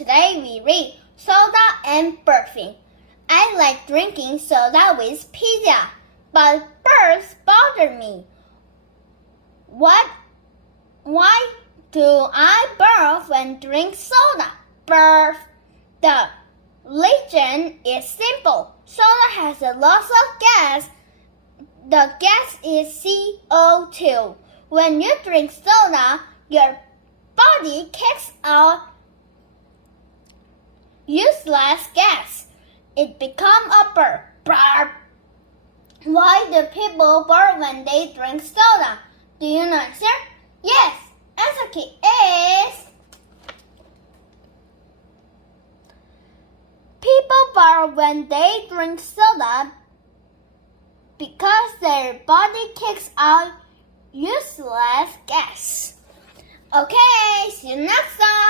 Today we read Soda and Burping. I like drinking soda with pizza, but burps bother me. Why do I burp when drink soda? Burp. The legend is simple. Soda has a lot of gas. The gas is CO2. When you drink soda, your body kicks out useless gas. It becomes a burp. Burp. Why do people burp when they drink soda? Do you know the answer? Yes, answer key is people burp when they drink soda because their body kicks out useless gas. Okay, see you next time.